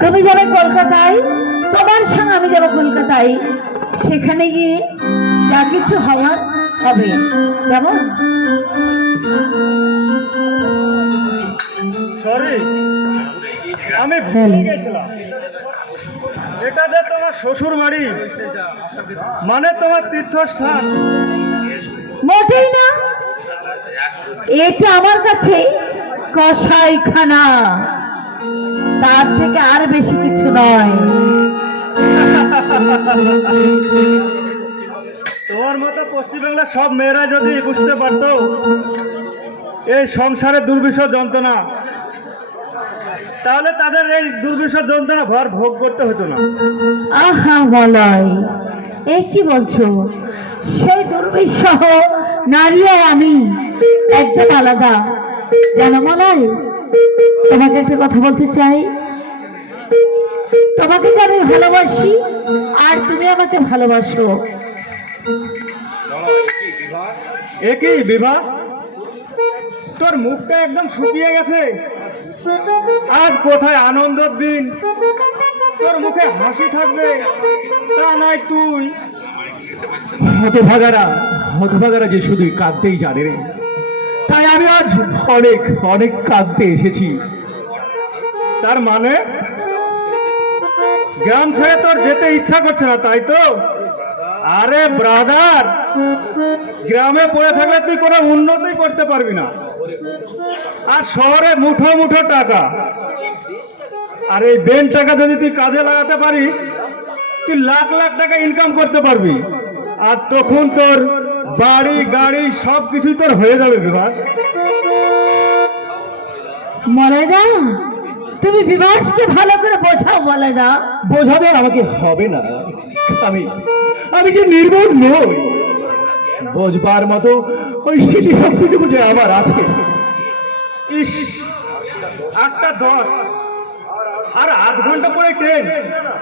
তুমি যাবে কলকাতায় তোমার সঙ্গে আমি যাব কলকাতায় সেখানে গিয়ে যা কিছু হওয়ার হবে। কেমন? আমি ভুলে গেছিলাম। এটা যে তোমার শ্বশুর বাড়ি মানে তোমার তীর্থস্থান। মোটেই না। এটা আমার কাছে কসাইখানা তার থেকে আর বেশি কিছু নয়। তোমার মতো পশ্চিমবাংলার সব মেয়েরা যদি বুঝতে পারতো এই সংসারের দুর্বিষহ যন্ত্রণা তাহলে তাদের এই দুর্বিষহ যন্ত্রণা ভর ভোগ করতে হতো না। আহা বলয়। এই কি বলছো? সেই দুর্বিষহ নারী আর আমি একদম আলাদা। জানো মলয় তোমাকে একটা কথা বলতে চাই। তোমাকে তো আমি ভালোবাসি আর তুমি আমাকে ভালোবাসো। একই বিবাহ তোর মুখটা একদম শুকিয়ে গেছে। আজ কোথায় আনন্দের দিন? তোর মুখে হাসি থাকবে তা নাই তুই। হতভাগারা হতভাগারা যে শুধু কাঁদতেই জানে রে। তাই আমি আজ অনেক অনেক কাঁদতে এসেছি। তার মানে? গ্রাম ছেড়ে তোর যেতে ইচ্ছা করছে না, তাই তো? আরে ব্রাদার গ্রামে পড়ে থাকলে তুই কোনো উন্নতি করতে পারবি না। আর শহরে মুঠো মুঠো টাকা। আর এই বেন টাকা যদি তুই কাজে লাগাতে পারিস, তুই লাখ লাখ টাকা ইনকাম করতে পারবি। আর তখন তোর বাড়ি, গাড়ি সব কিছুই তোর হয়ে যাবে, বিভাগ। মলয়দা তুমি বিবাসকে ভালো করে বোঝাও বলে না বোঝাবে আমাকে হবে না। আমি আমি যে নির্বোধ নই। বোঝবার মতো ওই স্মৃতি শক্তিটুকু বুঝে আমার আছে। ইস, আটটা দশ। আর আধ ঘণ্টা পরে ট্রেন।